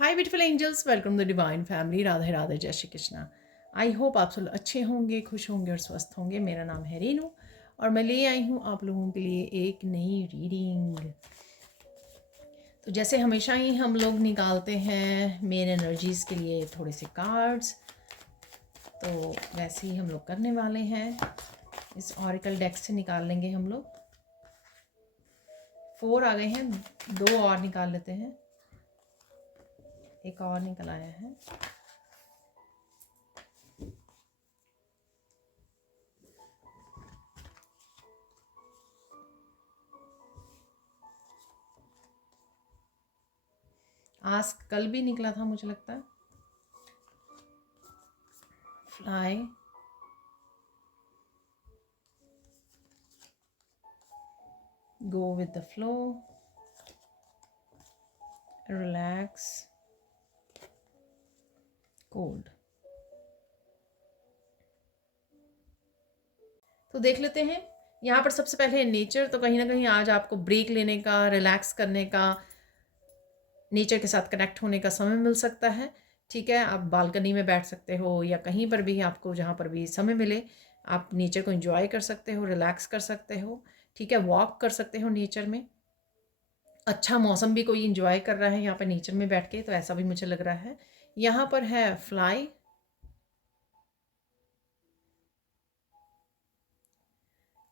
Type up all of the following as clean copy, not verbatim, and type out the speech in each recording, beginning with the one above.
Hi beautiful angels, welcome to divine family. Radhe Radhe, जय Shri Krishna. I hope आप सब अच्छे होंगे, खुश होंगे और स्वस्थ होंगे। मेरा नाम है रेनू और मैं ले आई हूँ आप लोगों के लिए एक नई रीडिंग। तो जैसे हमेशा ही हम लोग निकालते हैं मेन एनर्जीज़ के लिए थोड़े से कार्ड्स, तो वैसे ही हम लोग करने वाले हैं। इस ऑरिकल डेक से निकाल लेंगे हम लोग। 4 आ गए हैं, 2 और निकाल लेते हैं। एक और निकल आया है। आस्क कल भी निकला था मुझे लगता है। Fly, go with the flow, relax, cold। तो देख लेते हैं यहाँ पर सबसे पहले नेचर। तो कहीं ना कहीं आज आपको ब्रेक लेने का, रिलैक्स करने का, नेचर के साथ कनेक्ट होने का समय मिल सकता है। ठीक है, आप बालकनी में बैठ सकते हो या कहीं पर भी आपको जहाँ पर भी समय मिले आप नेचर को एंजॉय कर सकते हो, रिलैक्स कर सकते हो। ठीक है, वॉक कर सकते हो नेचर में। अच्छा मौसम भी कोई इंजॉय कर रहा है यहाँ पर नेचर में बैठ के, तो ऐसा भी मुझे लग रहा है। यहाँ पर है फ्लाई,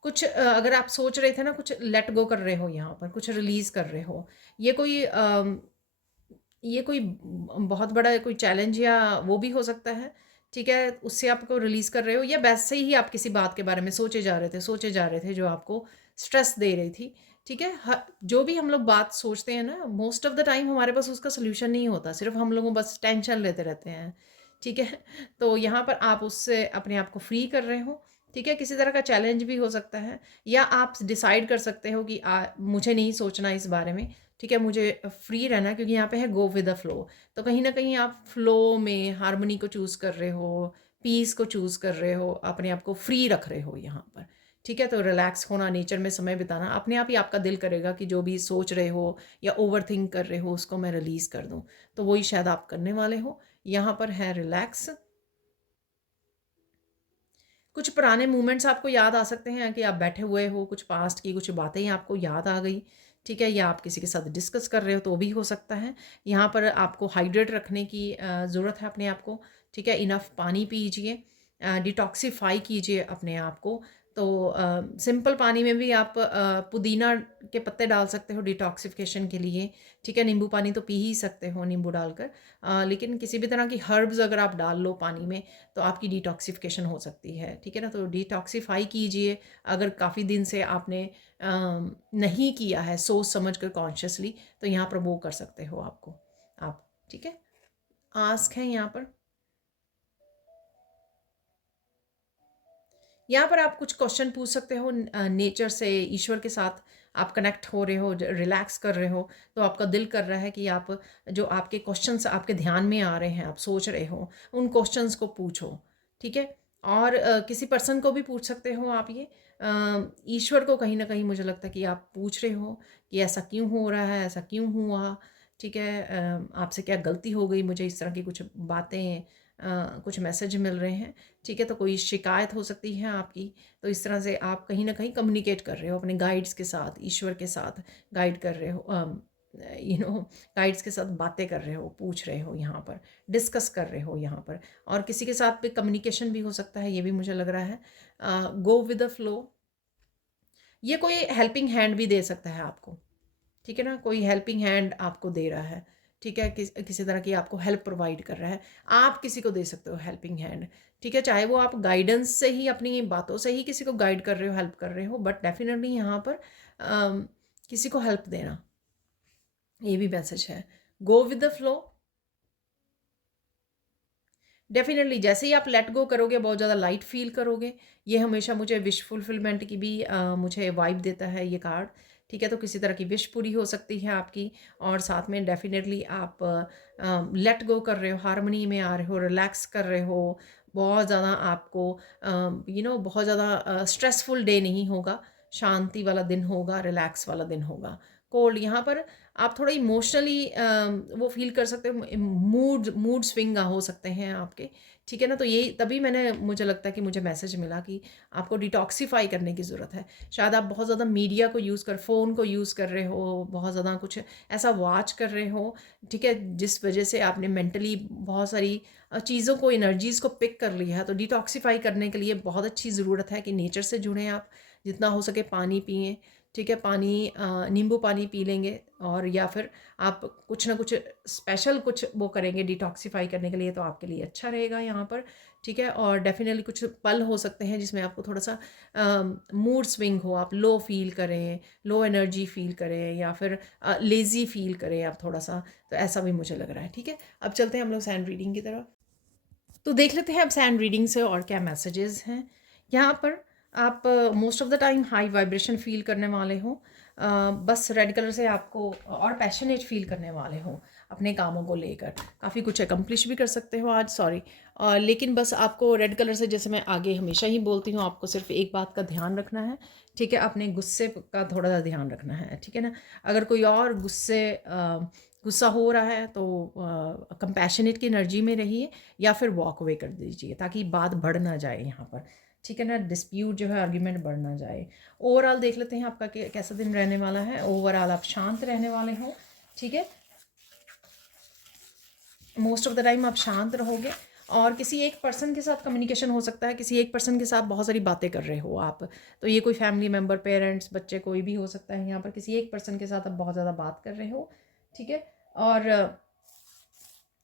कुछ अगर आप सोच रहे थे ना, कुछ लेट गो कर रहे हो, यहाँ पर कुछ रिलीज कर रहे हो। ये कोई ये कोई बहुत बड़ा कोई चैलेंज या वो भी हो सकता है। ठीक है, उससे आपको रिलीज कर रहे हो, या वैसे ही आप किसी बात के बारे में सोचे जा रहे थे जो आपको स्ट्रेस दे रही थी। ठीक है, जो भी हम लोग बात सोचते हैं ना, मोस्ट ऑफ द टाइम हमारे पास उसका सोल्यूशन नहीं होता, सिर्फ हम लोगों बस टेंशन लेते रहते हैं। ठीक है, तो यहाँ पर आप उससे अपने आप को फ्री कर रहे हो। ठीक है, किसी तरह का चैलेंज भी हो सकता है, या आप डिसाइड कर सकते हो कि मुझे नहीं सोचना इस बारे में। ठीक है, मुझे फ्री रहना, क्योंकि यहाँ पे है गो विद द फ्लो। तो कहीं ना कहीं आप फ्लो में हार्मनी को चूज़ कर रहे हो, पीस को चूज़ कर रहे हो, अपने आप को फ्री रख रहे हो यहाँ पर। ठीक है, तो रिलैक्स होना, नेचर में समय बिताना, अपने आप ही आपका दिल करेगा कि जो भी सोच रहे हो या ओवर थिंक कर रहे हो उसको मैं रिलीज़ कर दूँ। तो वही शायद आप करने वाले हो। यहाँ पर है रिलैक्स। कुछ पुराने मोमेंट्स आपको याद आ सकते हैं कि आप बैठे हुए हो, कुछ पास्ट की कुछ बातें ही आपको याद आ गई। ठीक है, या आप किसी के साथ डिस्कस कर रहे हो तो भी हो सकता है। यहाँ पर आपको हाइड्रेट रखने की ज़रूरत है अपने आप को। ठीक है, इनफ पानी पीजिए, डिटॉक्सीफाई कीजिए अपने आप को। तो सिंपल पानी में भी आप पुदीना के पत्ते डाल सकते हो डिटॉक्सिफिकेशन के लिए। ठीक है, नींबू पानी तो पी ही सकते हो नींबू डालकर, लेकिन किसी भी तरह की हर्ब्स अगर आप डाल लो पानी में तो आपकी डिटॉक्सिफिकेशन हो सकती है। ठीक है ना, तो डिटॉक्सिफाई कीजिए। अगर काफ़ी दिन से आपने नहीं किया है सोच समझ कर कॉन्शियसली, तो यहाँ पर वो कर सकते हो आपको आप। ठीक है, आस्क है यहाँ पर। यहाँ पर आप कुछ क्वेश्चन पूछ सकते हो नेचर से, ईश्वर के साथ आप कनेक्ट हो रहे हो, रिलैक्स कर रहे हो, तो आपका दिल कर रहा है कि आप जो आपके क्वेश्चंस आपके ध्यान में आ रहे हैं, आप सोच रहे हो, उन क्वेश्चंस को पूछो। ठीक है, और किसी पर्सन को भी पूछ सकते हो आप ये। ईश्वर को कहीं ना कहीं मुझे लगता है कि आप पूछ रहे हो कि ऐसा क्यों हो रहा है, ऐसा क्यों हुआ। ठीक है, आपसे क्या गलती हो गई, मुझे इस तरह की कुछ बातें, कुछ मैसेज मिल रहे हैं। ठीक है, तो कोई शिकायत हो सकती है आपकी। तो इस तरह से आप कहीं ना कहीं कम्युनिकेट कर रहे हो अपने गाइड्स के साथ, ईश्वर के साथ गाइड कर रहे हो, गाइड्स के साथ बातें कर रहे हो, पूछ रहे हो, यहाँ पर डिस्कस कर रहे हो यहाँ पर। और किसी के साथ भी कम्युनिकेशन भी हो सकता है, ये भी मुझे लग रहा है। गो विद द फ्लो, ये कोई हेल्पिंग हैंड भी दे सकता है आपको। ठीक है ना, कोई हेल्पिंग हैंड आपको दे रहा है। ठीक है, किसी तरह की आपको हेल्प प्रोवाइड कर रहा है। आप किसी को दे सकते हो हेल्पिंग हैंड। ठीक है, चाहे वो आप गाइडेंस से ही, अपनी बातों से ही किसी को गाइड कर रहे हो, हेल्प कर रहे हो, बट डेफिनेटली यहाँ पर किसी को हेल्प देना, ये भी मैसेज है। Go with the flow, definitely जैसे ही आप लेट गो करोगे बहुत ज़्यादा लाइट फील करोगे। ये हमेशा मुझे विश फुलफिलमेंट की भी मुझे वाइब देता है ये कार्ड। ठीक है, तो किसी तरह की विश पूरी हो सकती है आपकी, और साथ में डेफिनेटली आप लेट गो कर रहे हो, हारमोनी में आ रहे हो, रिलैक्स कर रहे हो। बहुत ज़्यादा आपको बहुत ज़्यादा स्ट्रेसफुल डे नहीं होगा, शांति वाला दिन होगा, रिलैक्स वाला दिन होगा। कोल्ड, यहाँ पर आप थोड़ा इमोशनली वो फ़ील कर सकते हो, मूड मूड स्विंग हो सकते हैं आपके, ठीक है ना? तो ये तभी मुझे लगता है कि मुझे मैसेज मिला कि आपको डिटॉक्सिफ़ाई करने की ज़रूरत है। शायद आप बहुत ज़्यादा मीडिया को फ़ोन को यूज़ कर रहे हो, बहुत ज़्यादा कुछ ऐसा वॉच कर रहे हो, ठीक है? जिस वज़ह से आपने मेंटली बहुत सारी चीज़ों को, एनर्जीज़ को पिक कर लिया है। तो डिटॉक्सिफ़ाई करने के लिए बहुत अच्छी ज़रूरत है कि नेचर से जुड़ें आप, जितना हो सके पानी पिएँ, ठीक है? नींबू पानी पी लेंगे, और या फिर आप कुछ ना कुछ स्पेशल कुछ वो करेंगे डिटॉक्सिफ़ाई करने के लिए, तो आपके लिए अच्छा रहेगा यहाँ पर, ठीक है? और डेफ़िनेटली कुछ पल हो सकते हैं जिसमें आपको थोड़ा-सा मूड स्विंग हो, आप लो फ़ील करें, लो एनर्जी फ़ील करें, या फिर लेज़ी फ़ील करें आप थोड़ा-सा, तो ऐसा भी मुझे लग रहा है, ठीक है? अब चलते हैं हम लोग सैंड रीडिंग की तरफ। तो देख लेते हैं अब सैंड रीडिंग से और क्या मैसेजेस हैं। यहाँ पर आप most of the time high vibration feel करने वाले हो। बस रेड कलर से आपको और पैशनेट फ़ील करने वाले हो अपने कामों को लेकर। काफ़ी कुछ अकम्प्लिश भी कर सकते हो आज, सॉरी। लेकिन बस आपको रेड कलर से, जैसे मैं आगे हमेशा ही बोलती हूँ, आपको सिर्फ एक बात का ध्यान रखना है, ठीक है? अपने गुस्से का थोड़ा सा ध्यान रखना है, ठीक है ना? अगर कोई और गुस्सा हो रहा है तो कंपैशनेट की एनर्जी में रहिए, या फिर वॉक अवे कर दीजिए, ताकि बात बढ़ ना जाए यहाँ पर, ठीक है ना? डिस्प्यूट जो है, आर्ग्यूमेंट बढ़ ना जाए। ओवरऑल देख लेते हैं आपका कैसा दिन रहने वाला है। ओवरऑल आप शांत रहने वाले हो, ठीक है? मोस्ट ऑफ द टाइम आप शांत रहोगे, और किसी एक पर्सन के साथ कम्युनिकेशन हो सकता है, किसी एक पर्सन के साथ बहुत सारी बातें कर रहे हो आप। तो ये कोई फैमिली मेम्बर, पेरेंट्स, बच्चे, कोई भी हो सकता है। यहाँ पर किसी एक पर्सन के साथ आप बहुत ज़्यादा बात कर रहे हो, ठीक है? और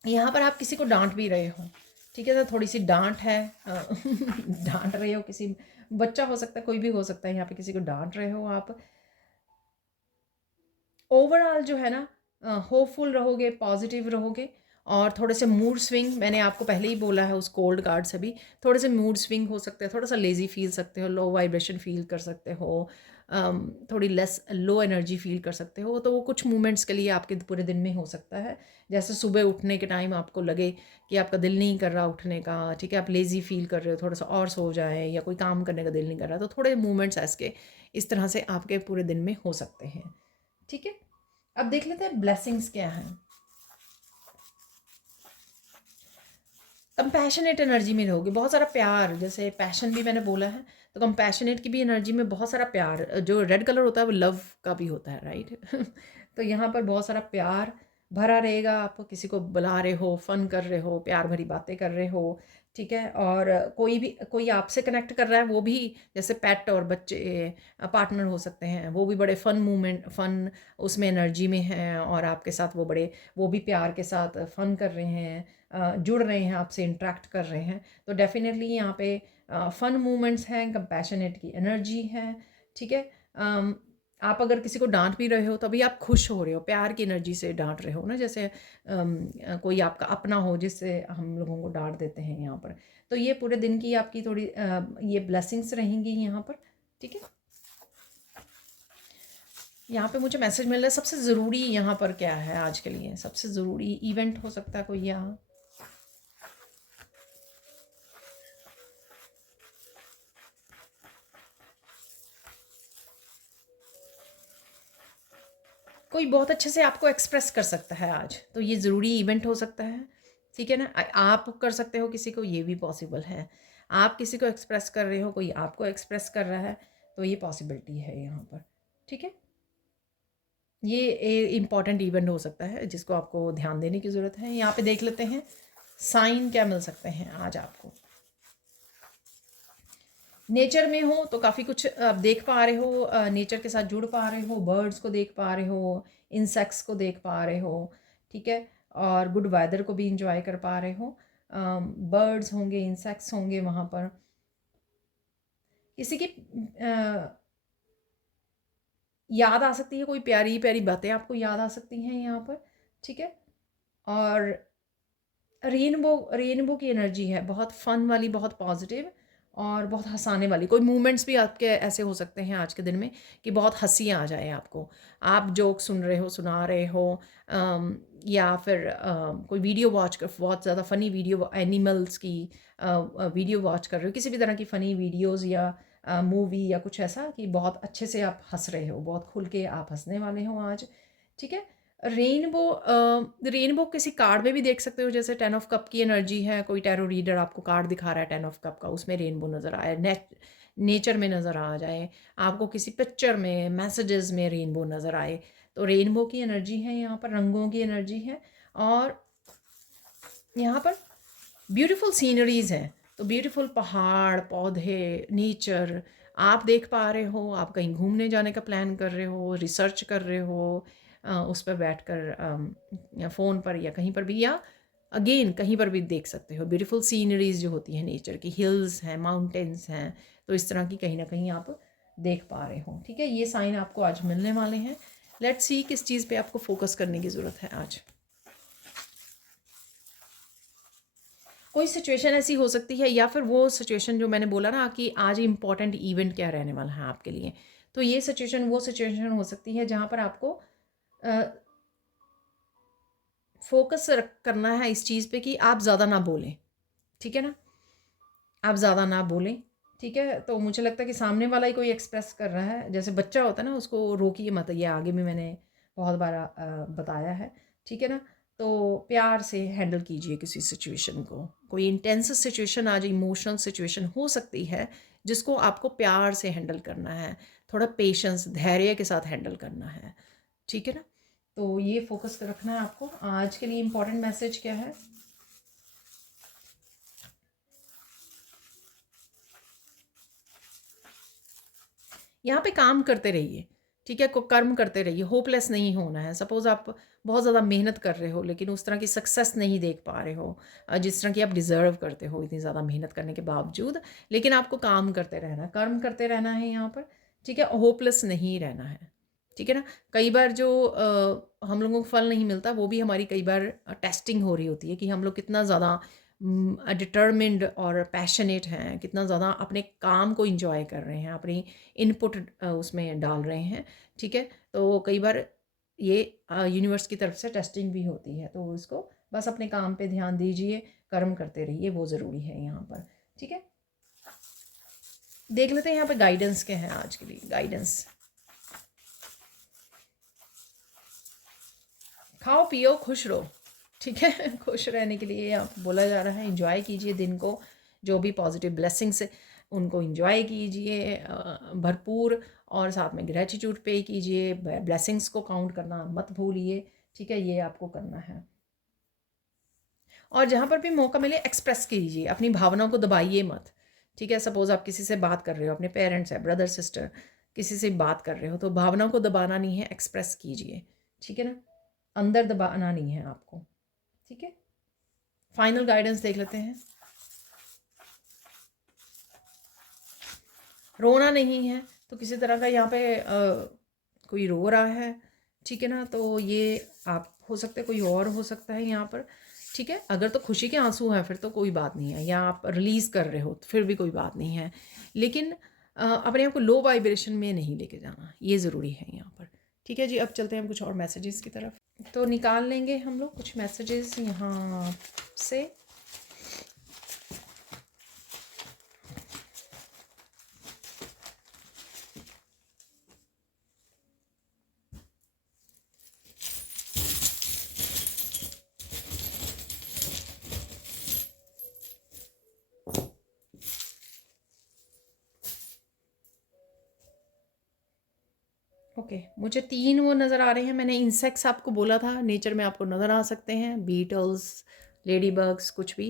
यहाँ पर आप किसी को डांट भी रहे हो, ठीक है? तो थोड़ी सी डांट है, डांट रहे हो किसी, बच्चा हो सकता है, कोई भी हो सकता है, यहाँ पे किसी को डांट रहे हो आप। ओवरऑल जो है ना, होपफुल रहोगे, पॉजिटिव रहोगे, और थोड़े से मूड स्विंग, मैंने आपको पहले ही बोला है उस कोल्ड कार्ड से भी, थोड़े से मूड स्विंग हो सकते हैं, थोड़ा सा लेज़ी फील सकते हो, लो वाइब्रेशन फील कर सकते हो, थोड़ी लेस लो एनर्जी फील कर सकते हो। तो वो कुछ मोमेंट्स के लिए आपके पूरे दिन में हो सकता है। जैसे सुबह उठने के टाइम आपको लगे कि आपका दिल नहीं कर रहा उठने का, ठीक है? आप लेज़ी फील कर रहे हो, थोड़ा सा और सो जाएं, या कोई काम करने का दिल नहीं कर रहा, तो थोड़े मोमेंट्स ऐसे इस तरह से आपके पूरे दिन में हो सकते हैं, ठीक है? अब देख लेते हैं ब्लेसिंग्स क्या हैं। कंपैशनेट एनर्जी में रहोगे, बहुत सारा प्यार, जैसे पैशन भी मैंने बोला है, तो कंपैशनेट की भी एनर्जी में बहुत सारा प्यार, जो रेड कलर होता है वो लव का भी होता है, राइट? तो यहाँ पर बहुत सारा प्यार भरा रहेगा, आप किसी को बुला रहे हो, फन कर रहे हो, प्यार भरी बातें कर रहे हो, ठीक है? और कोई आपसे कनेक्ट कर रहा है, वो भी, जैसे पेट और बच्चे, पार्टनर हो सकते हैं, वो भी बड़े फन उसमें एनर्जी में हैं, और आपके साथ वो भी प्यार के साथ फन कर रहे हैं, जुड़ रहे हैं, आपसे इंटरेक्ट कर रहे हैं। तो डेफिनेटली यहाँ पे फन मोमेंट्स हैं, कंपैशनेट की एनर्जी है, ठीक है? आप अगर किसी को डांट भी रहे हो तो अभी आप खुश हो रहे हो, प्यार की एनर्जी से डांट रहे हो ना, जैसे कोई आपका अपना हो जिससे हम लोगों को डांट देते हैं यहाँ पर। तो ये पूरे दिन की आपकी थोड़ी ये ब्लेसिंग्स रहेंगी यहाँ पर, ठीक है? यहाँ पे मुझे मैसेज मिल रहा है, सबसे ज़रूरी यहाँ पर क्या है आज के लिए, सबसे ज़रूरी इवेंट हो सकता है कोई यहाँ। कोई बहुत अच्छे से आपको एक्सप्रेस कर सकता है आज, तो ये ज़रूरी इवेंट हो सकता है, ठीक है ना? आप कर सकते हो किसी को, ये भी पॉसिबल है। आप किसी को एक्सप्रेस कर रहे हो, कोई आपको एक्सप्रेस कर रहा है, तो ये पॉसिबिलिटी है यहाँ पर, ठीक है? ये इम्पॉर्टेंट इवेंट हो सकता है जिसको आपको ध्यान देने की ज़रूरत है। यहाँ पे देख लेते हैं साइन क्या मिल सकते हैं आज आपको। नेचर में हो तो काफ़ी कुछ आप देख पा रहे हो, नेचर के साथ जुड़ पा रहे हो, बर्ड्स को देख पा रहे हो, इंसेक्ट्स को देख पा रहे हो, ठीक है? और गुड वेदर को भी इंजॉय कर पा रहे हो। बर्ड्स होंगे, इंसेक्ट्स होंगे वहाँ पर। किसी की याद आ सकती है, कोई प्यारी प्यारी बातें आपको याद आ सकती हैं यहाँ पर, ठीक है? और रेनबो रेनबो की एनर्जी है, बहुत फ़न वाली, बहुत पॉजिटिव, और बहुत हँसाने वाली। कोई मूवमेंट्स भी आपके ऐसे हो सकते हैं आज के दिन में कि बहुत हँसी आ जाए आपको। आप जोक सुन रहे हो, सुना रहे हो, या फिर कोई वीडियो वॉच कर, बहुत ज़्यादा फ़नी वीडियो, एनिमल्स की वीडियो वॉच कर रहे हो, किसी भी तरह की फ़नी वीडियोज़, या मूवी या कुछ ऐसा कि बहुत अच्छे से आप हंस रहे हो, बहुत खुल के आप हंसने वाले हो आज, ठीक है। रेनबो किसी कार्ड में भी देख सकते हो, जैसे 10 ऑफ कप की एनर्जी है, कोई टैरो रीडर आपको कार्ड दिखा रहा है 10 ऑफ कप का, उसमें रेनबो नज़र आए, नेचर में नज़र आ जाए, आपको किसी पिक्चर में, मैसेजेस में रेनबो नज़र आए, तो रेनबो की एनर्जी है, यहाँ पर रंगों की एनर्जी है। और यहाँ पर ब्यूटीफुल सीनरीज हैं, तो ब्यूटीफुल पहाड़, पौधे, नेचर आप देख पा रहे हो। आप कहीं घूमने जाने का प्लान कर रहे हो, रिसर्च कर रहे हो, उस पर बैठकर फ़ोन पर या कहीं पर भी, या अगेन कहीं पर भी देख सकते हो। ब्यूटीफुल सीनरीज जो होती हैं नेचर की, हिल्स हैं, माउंटेन्स हैं, तो इस तरह की कहीं ना कहीं आप देख पा रहे हो, ठीक है। ये साइन आपको आज मिलने वाले हैं। लेट्स सी किस चीज़ पे आपको फोकस करने की ज़रूरत है आज। कोई सिचुएशन ऐसी हो सकती है, या फिर वो सिचुएशन जो मैंने बोला ना कि आज इम्पॉर्टेंट इवेंट क्या रहने वाला है आपके लिए, तो ये सिचुएशन वो सिचुएशन हो सकती है जहाँ पर आपको फोकस करना है इस चीज़ पे कि आप ज़्यादा ना बोलें, ठीक है ना, आप ज़्यादा ना बोलें, ठीक है। तो मुझे लगता है कि सामने वाला ही कोई एक्सप्रेस कर रहा है, जैसे बच्चा होता है ना, उसको रोकिए मत, ये आगे भी मैंने बहुत बार बताया है, ठीक है ना। तो प्यार से हैंडल कीजिए किसी सिचुएशन को। कोई इंटेंस सिचुएशन आज इमोशनल सिचुएशन हो सकती है जिसको आपको प्यार से हैंडल करना है, थोड़ा पेशेंस, धैर्य के साथ हैंडल करना है, ठीक है ना। तो ये फोकस रखना है आपको। आज के लिए इम्पोर्टेंट मैसेज क्या है? यहाँ पे काम करते रहिए, ठीक है, को कर्म करते रहिए, होपलेस नहीं होना है। सपोज़ आप बहुत ज़्यादा मेहनत कर रहे हो लेकिन उस तरह की सक्सेस नहीं देख पा रहे हो जिस तरह की आप डिज़र्व करते हो इतनी ज़्यादा मेहनत करने के बावजूद, लेकिन आपको काम करते रहना है, कर्म करते रहना है यहाँ पर, ठीक है, होपलेस नहीं रहना है, ठीक है ना। कई बार जो हम लोगों को फल नहीं मिलता, वो भी हमारी कई बार टेस्टिंग हो रही होती है कि हम लोग कितना ज़्यादा डिटर्मिन्ड और पैशनेट हैं, कितना ज़्यादा अपने काम को इंजॉय कर रहे हैं, अपनी इनपुट उसमें डाल रहे हैं, ठीक है। तो कई बार ये यूनिवर्स की तरफ से टेस्टिंग भी होती है, तो इसको बस अपने काम पे ध्यान दीजिए, कर्म करते रहिए, वो ज़रूरी है यहाँ पर, ठीक है। देख लेते हैं यहाँ पे गाइडेंस क्या है आज के लिए। गाइडेंस, खाओ पियो खुश रहो, ठीक है। खुश रहने के लिए आप बोला जा रहा है, एंजॉय कीजिए दिन को, जो भी पॉजिटिव ब्लेसिंग्स उनको एंजॉय कीजिए भरपूर, और साथ में ग्रेटिट्यूड पे कीजिए, ब्लेसिंग्स को काउंट करना मत भूलिए, ठीक है, ये आपको करना है। और जहाँ पर भी मौका मिले एक्सप्रेस कीजिए, अपनी भावनाओं को दबाइए मत, ठीक है। सपोज़ आप किसी से बात कर रहे हो, अपने पेरेंट्स है, ब्रदर सिस्टर, किसी से बात कर रहे हो, तो भावनाओं को दबाना नहीं है, एक्सप्रेस कीजिए, ठीक है ना, अंदर दबाना नहीं है आपको, ठीक है। फाइनल गाइडेंस देख लेते हैं। रोना नहीं है, तो किसी तरह का यहाँ पे कोई रो रहा है, ठीक है ना, तो ये आप हो सकता है, कोई और हो सकता है यहाँ पर, ठीक है। अगर तो खुशी के आंसू हैं फिर तो कोई बात नहीं है, या आप रिलीज़ कर रहे हो तो फिर भी कोई बात नहीं है, लेकिन अपने आप को लो वाइब्रेशन में नहीं लेके जाना, ये ज़रूरी है यहाँ पर, ठीक है जी। अब चलते हैं हम कुछ और मैसेजेस की तरफ, तो निकाल लेंगे हम लोग कुछ मैसेजेस यहाँ से। ओके, मुझे 3 वो नज़र आ रहे हैं। मैंने इंसेक्ट्स आपको बोला था, नेचर में आपको नज़र आ सकते हैं, बीटल्स, लेडी बग्स, कुछ भी,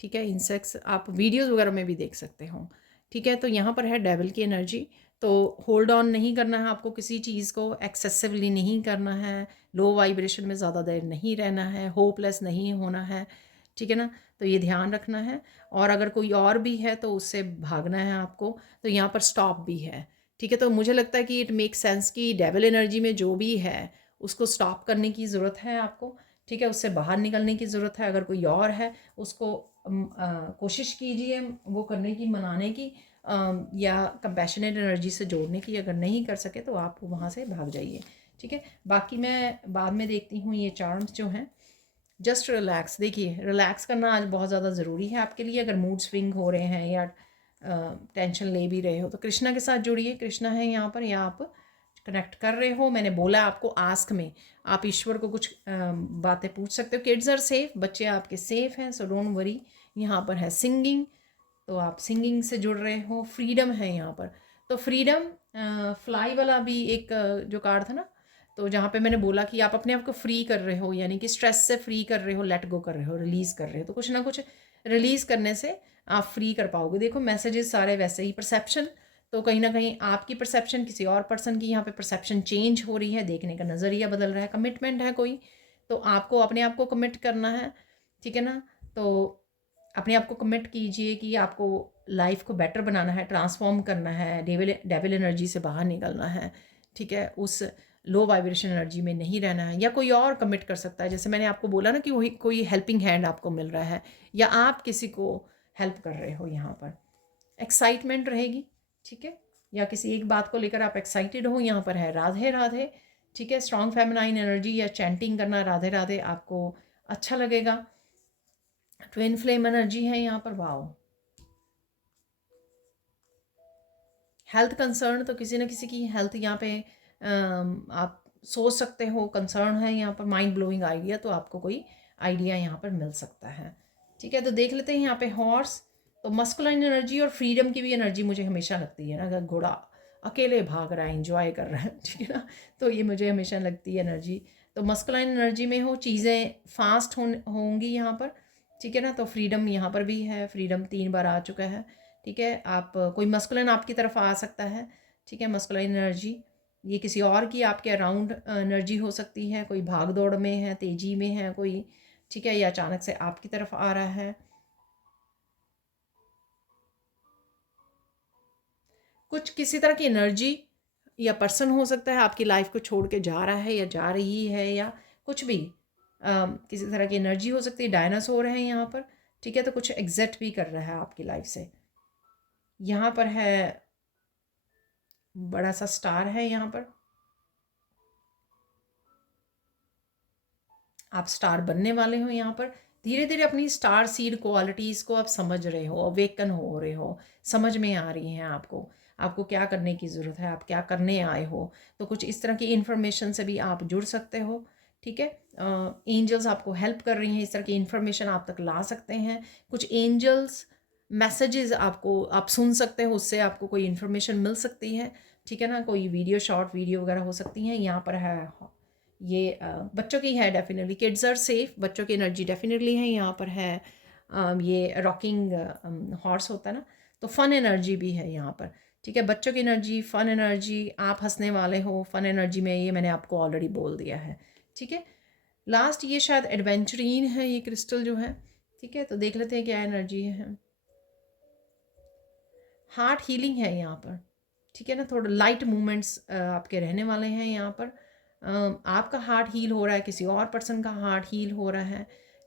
ठीक है। इंसेक्ट्स आप वीडियोज़ वगैरह में भी देख सकते हो, ठीक है। तो यहाँ पर है डेविल की एनर्जी, तो होल्ड ऑन नहीं करना है आपको किसी चीज़ को, एक्सेसिवली नहीं करना है, लो वाइब्रेशन में ज़्यादा देर नहीं रहना है, होपलेस नहीं होना है, ठीक है ना। तो ये ध्यान रखना है, और अगर कोई और भी है तो उससे भागना है आपको, तो यहाँ पर स्टॉप भी है, ठीक है। तो मुझे लगता है कि इट मेक सेंस कि डेविल एनर्जी में जो भी है उसको स्टॉप करने की ज़रूरत है आपको, ठीक है, उससे बाहर निकलने की ज़रूरत है। अगर कोई और है उसको कोशिश कीजिए वो करने की, मनाने की, या कंपैशनेट एनर्जी से जोड़ने की। अगर नहीं कर सके तो आप वहाँ से भाग जाइए, ठीक है। बाकी मैं बाद में देखती हूँ ये चार्म्स जो हैं। जस्ट रिलैक्स, देखिए रिलैक्स करना आज बहुत ज़्यादा ज़रूरी है आपके लिए। अगर मूड स्विंग हो रहे हैं या टेंशन ले भी रहे हो तो कृष्णा के साथ जुड़िए। कृष्णा है यहाँ पर, या आप कनेक्ट कर रहे हो। मैंने बोला आपको आस्क में आप ईश्वर को कुछ बातें पूछ सकते हो। किड्स आर सेफ, बच्चे आपके सेफ हैं, सो डोंट वरी। यहाँ पर है सिंगिंग, तो आप सिंगिंग से जुड़ रहे हो। फ्रीडम है यहाँ पर, तो फ्रीडम फ्लाई वाला भी एक जो कार्ड था ना, तो जहाँ पे मैंने बोला कि आप अपने आप को फ्री कर रहे हो, यानी कि स्ट्रेस से फ्री कर रहे हो, लेट गो कर रहे हो, रिलीज़ कर रहे हो, तो कुछ ना कुछ रिलीज़ करने से आप फ्री कर पाओगे। देखो मैसेजेस सारे वैसे ही। परसेप्शन, तो कहीं ना कहीं आपकी परसेप्शन किसी और पर्सन की यहाँ पे परसेप्शन चेंज हो रही है, देखने का नज़रिया बदल रहा है। कमिटमेंट है कोई, तो आपको अपने आप को कमिट करना है, ठीक है ना। तो अपने आप को कमिट कीजिए कि आपको लाइफ को बेटर बनाना है, ट्रांसफॉर्म करना है, डेविल एनर्जी से बाहर निकलना है, ठीक है। उस लो वाइब्रेशन एनर्जी में नहीं रहना है। या कोई और कमिट कर सकता है, जैसे मैंने आपको बोला ना कि वही कोई हेल्पिंग हैंड आपको मिल रहा है, या आप किसी को हेल्प कर रहे हो। यहाँ पर एक्साइटमेंट रहेगी, ठीक है, या किसी एक बात को लेकर आप एक्साइटेड हो। यहाँ पर है राधे राधे, ठीक है। स्ट्रॉन्ग फेमिनाइन एनर्जी या चैंटिंग करना राधे राधे आपको अच्छा लगेगा। ट्विन फ्लेम एनर्जी है यहाँ पर, वाओ। हेल्थ कंसर्न, तो किसी न किसी की हेल्थ यहाँ पे आप सोच सकते हो, कंसर्न है यहाँ पर। माइंड ब्लोइंग आइडिया, तो आपको कोई आइडिया यहाँ पर मिल सकता है, ठीक है। तो देख लेते हैं यहाँ पे हॉर्स, तो मस्कुलाइन एनर्जी और फ्रीडम की भी एनर्जी मुझे हमेशा लगती है ना। अगर घोड़ा अकेले भाग रहा है, इंजॉय कर रहा है, ठीक है ना, तो ये मुझे हमेशा लगती है एनर्जी। तो मस्कुलाइन एनर्जी में हो, चीज़ें फास्ट होंगी यहाँ पर, ठीक है ना। तो फ्रीडम यहाँ पर भी है, फ्रीडम 3 बार आ चुका है, ठीक है। आप कोई मस्कुलिन आपकी तरफ आ सकता है, ठीक है। मस्कुलिन एनर्जी ये किसी और की आपके अराउंड एनर्जी हो सकती है, कोई भाग दौड़ में है, तेजी में है कोई, ठीक है, या अचानक से आपकी तरफ आ रहा है। कुछ किसी तरह की एनर्जी या पर्सन हो सकता है आपकी लाइफ को छोड़ के जा रहा है या जा रही है, या कुछ भी किसी तरह की एनर्जी हो सकती है। डायनासोर है यहाँ पर, ठीक है, तो कुछ एग्जिट भी कर रहा है आपकी लाइफ से। यहाँ पर है बड़ा सा स्टार है यहाँ पर, आप स्टार बनने वाले हो। यहाँ पर धीरे धीरे अपनी स्टार सीड क्वालिटीज़ को आप समझ रहे हो, अवेकन हो रहे हो, समझ में आ रही हैं आपको, आपको क्या करने की ज़रूरत है, आप क्या करने आए हो। तो कुछ इस तरह की इन्फॉर्मेशन से भी आप जुड़ सकते हो, ठीक है। एंजल्स आपको हेल्प कर रही हैं, इस तरह की इन्फॉर्मेशन आप तक ला सकते हैं। कुछ एंजल्स मैसेजेस आपको आप सुन सकते हो, उससे आपको कोई इन्फॉर्मेशन मिल सकती है, ठीक है ना। कोई वीडियो, शॉर्ट वीडियो वगैरह हो सकती हैं। यहाँ पर है ये बच्चों की है, डेफिनेटली किड्स आर सेफ, बच्चों की एनर्जी डेफिनेटली है। यहाँ पर है ये रॉकिंग हॉर्स होता है ना, तो फन एनर्जी भी है यहाँ पर, ठीक है। बच्चों की एनर्जी, फन एनर्जी, आप हंसने वाले हो, फन एनर्जी में, ये मैंने आपको ऑलरेडी बोल दिया है, ठीक है। लास्ट ये शायद एडवेंचरीन है ये क्रिस्टल जो है, ठीक है। तो देख लेते हैं क्या एनर्जी है। हार्ट हीलिंग है यहाँ पर, ठीक है ना। थोड़ा लाइट मूवमेंट्स आपके रहने वाले हैं यहाँ पर। आपका हार्ट हील हो रहा है, किसी और पर्सन का हार्ट हील हो रहा है,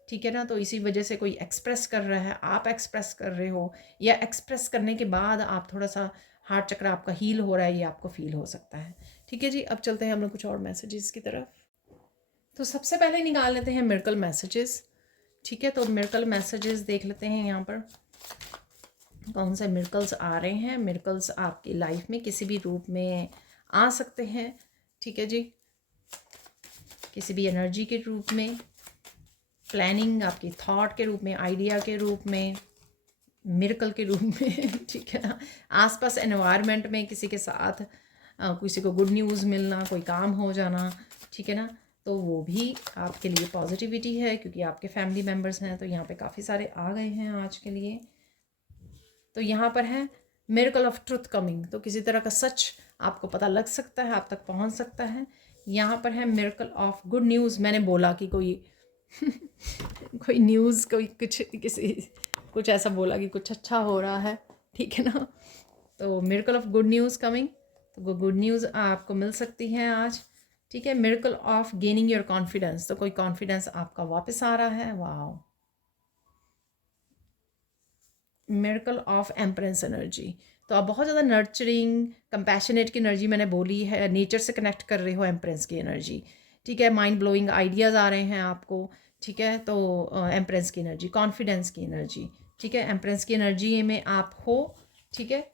ठीक है ना। तो इसी वजह से कोई एक्सप्रेस कर रहा है, आप एक्सप्रेस कर रहे हो, या एक्सप्रेस करने के बाद आप थोड़ा सा हार्ट चक्र आपका हील हो रहा है, ये आपको फील हो सकता है, ठीक है जी। अब चलते हैं हम लोग कुछ और मैसेजेस की तरफ। तो सबसे पहले निकाल लेते हैं मिरेकल मैसेजेस, ठीक है। तो मिरेकल मैसेजेस देख लेते हैं यहाँ पर कौन से मिरेकल्स आ रहे हैं। मिरेकल्स आपकी लाइफ में किसी भी रूप में आ सकते हैं, ठीक है जी, किसी भी एनर्जी के रूप में, प्लानिंग आपकी थॉट के रूप में, आइडिया के रूप में, मिरेकल के रूप में, ठीक है ना। आसपास एनवायरनमेंट में किसी के साथ किसी को गुड न्यूज़ मिलना, कोई काम हो जाना, ठीक है ना, तो वो भी आपके लिए पॉजिटिविटी है, क्योंकि आपके फैमिली मेम्बर्स हैं। तो यहाँ पे काफ़ी सारे आ गए हैं आज के लिए। तो यहाँ पर है मिरेकल ऑफ ट्रुथ कमिंग, तो किसी तरह का सच आपको पता लग सकता है, आप तक पहुँच सकता है। यहाँ पर है मिरेकल ऑफ गुड न्यूज़, मैंने बोला कि कोई कोई न्यूज़, कोई कुछ ऐसा बोला कि कुछ अच्छा हो रहा है, ठीक है ना। तो miracle of good news coming, तो गुड न्यूज़ आपको मिल सकती है आज, ठीक है। Miracle of gaining your confidence, तो कोई कॉन्फिडेंस आपका वापस आ रहा है, वाह। मिरेकल ऑफ एम्परेंस एनर्जी, तो आप बहुत ज़्यादा नर्चरिंग, कंपैशनेट की एनर्जी मैंने बोली है, नेचर से कनेक्ट कर रहे हो, एम्परेंस की एनर्जी, ठीक है। माइंड ब्लोइंग आइडियाज़ आ रहे हैं आपको, ठीक है। तो एम्परेंस की एनर्जी, कॉन्फिडेंस की एनर्जी, ठीक है। एम्परेंस की एनर्जी में आप हो, ठीक है।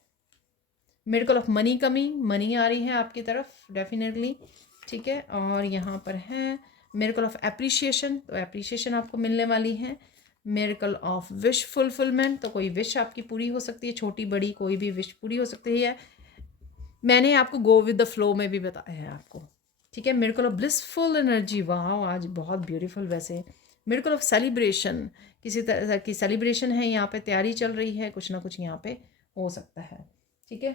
Miracle of money coming, money आ रही है आपकी तरफ डेफिनेटली, ठीक है। और यहाँ पर है मिरेकल ऑफ एप्रिशिएशन, तो एप्रिशिएशन आपको मिलने वाली है। मिरेकल ऑफ विश फुलफिलमेंट, तो कोई विश आपकी पूरी हो सकती है, छोटी बड़ी कोई भी विश पूरी हो सकती है। मैंने आपको गो विद द फ्लो में भी बताया है आपको, ठीक है। मिरेकल ऑफ ब्लिसफुल एनर्जी, वाह आज बहुत ब्यूटीफुल। वैसे मिरेकल ऑफ सेलिब्रेशन, किसी तरह की सेलिब्रेशन है यहाँ पे, तैयारी चल रही है, कुछ ना कुछ यहाँ पे हो सकता है, ठीक है।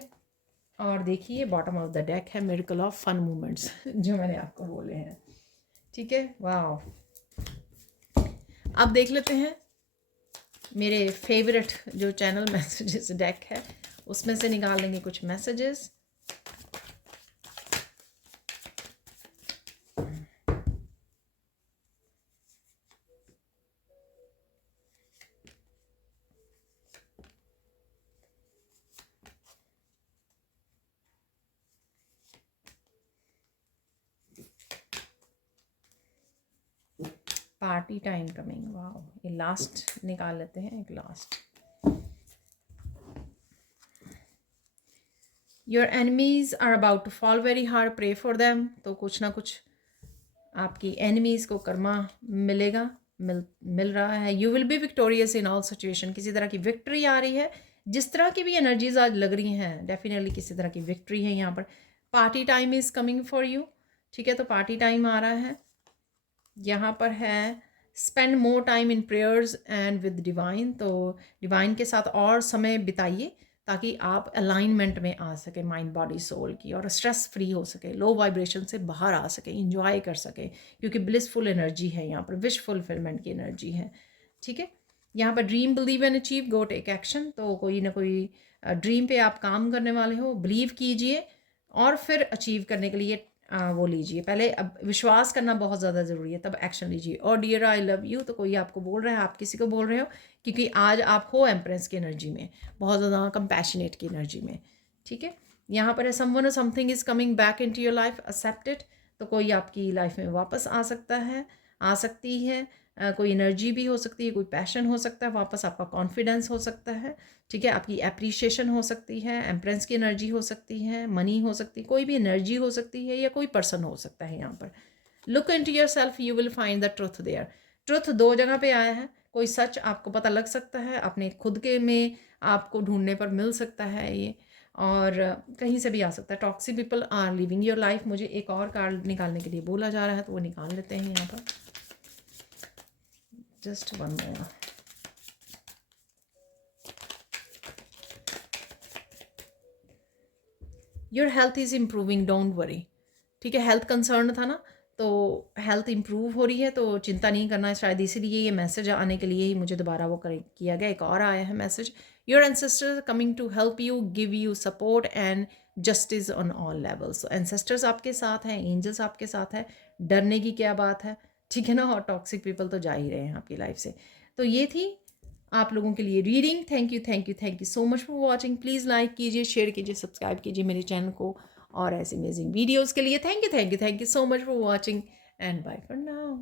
और देखिए बॉटम ऑफ द डेक है मिरेकल ऑफ फन मोमेंट्स जो मैंने आपको बोले हैं, ठीक है। वाह, अब देख लेते हैं मेरे फेवरेट जो चैनल मैसेजेस डेक है, उसमें से निकाल लेंगे कुछ मैसेजेस। पार्टी टाइम कमिंग, वाह, ये लास्ट निकाल लेते हैं, एक last. Your enemies are about to fall very hard, pray for them, तो कुछ ना कुछ आपकी एनिमीज़ को कर्मा मिलेगा, मिल रहा है। You will be victorious in all situation, किसी तरह की विक्ट्री आ रही है, जिस तरह की भी एनर्जीज आज लग रही हैं डेफिनेटली किसी तरह की विक्ट्री है यहाँ पर। Party time is coming for you, ठीक है, तो पार्टी टाइम आ रहा है। यहाँ पर है spend more time in prayers and with divine, तो डिवाइन के साथ और समय बिताइए ताकि आप अलाइनमेंट में आ सके माइंड बॉडी सोल की, और स्ट्रेस फ्री हो सके, लो वाइब्रेशन से बाहर आ सके, इंजॉय कर सके, क्योंकि ब्लिसफुल एनर्जी है यहाँ पर, विश फुलफिलमेंट की एनर्जी है, ठीक है। यहाँ पर dream believe and achieve, go take action, तो कोई ना कोई ड्रीम पे आप काम करने वाले हो, बिलीव कीजिए और फिर अचीव करने के लिए वो लीजिए। पहले अब विश्वास करना बहुत ज़्यादा ज़रूरी है, तब एक्शन लीजिए। और डियर आई लव यू, तो कोई आपको बोल रहा है, आप किसी को बोल रहे हो, क्योंकि आज आप हो एम्प्रेस की एनर्जी में, बहुत ज़्यादा कंपैशनेट की एनर्जी में, ठीक है। यहाँ पर है समवन और something is coming back into your life, accepted, तो कोई आपकी लाइफ में वापस आ सकता है, आ सकती है। कोई एनर्जी भी हो सकती है, कोई पैशन हो सकता है, वापस आपका कॉन्फिडेंस हो सकता है, ठीक है। आपकी एप्रिशिएशन हो सकती है, एम्प्रेंस की एनर्जी हो सकती है, मनी हो सकती है, कोई भी एनर्जी हो सकती है, या कोई पर्सन हो सकता है यहाँ पर। Look into yourself, you will find the truth there, truth दो जगह पे आया है, कोई सच आपको पता लग सकता है, अपने खुद के में आपको ढूंढने पर मिल सकता है ये, और कहीं से भी आ सकता है। Toxic people are living your life, मुझे एक और कार्ड निकालने के लिए बोला जा रहा है, तो वो निकाल लेते हैं यहाँ पर, just one more. Your health is improving, don't worry, ठीक है। हेल्थ कंसर्न था ना, तो हेल्थ इंप्रूव हो रही है, तो चिंता नहीं करना है। शायद इसीलिए ये मैसेज आने के लिए ही मुझे दोबारा वो किया गया। एक और आया है message, your ancestors coming to help you, give you support and justice on all levels. Ancestors आपके साथ हैं, एंजल्स आपके साथ है, डरने की क्या बात है, ठीक है ना। और टॉक्सिक पीपल तो जा ही रहे हैं आपकी लाइफ से। तो ये थी आप लोगों के लिए reading. Thank you thank you thank you so much for watching. Please like कीजिए, शेयर कीजिए, सब्सक्राइब कीजिए मेरे चैनल को, और ऐसे अमेजिंग वीडियोज़ के लिए thank you so much for watching, and bye for now.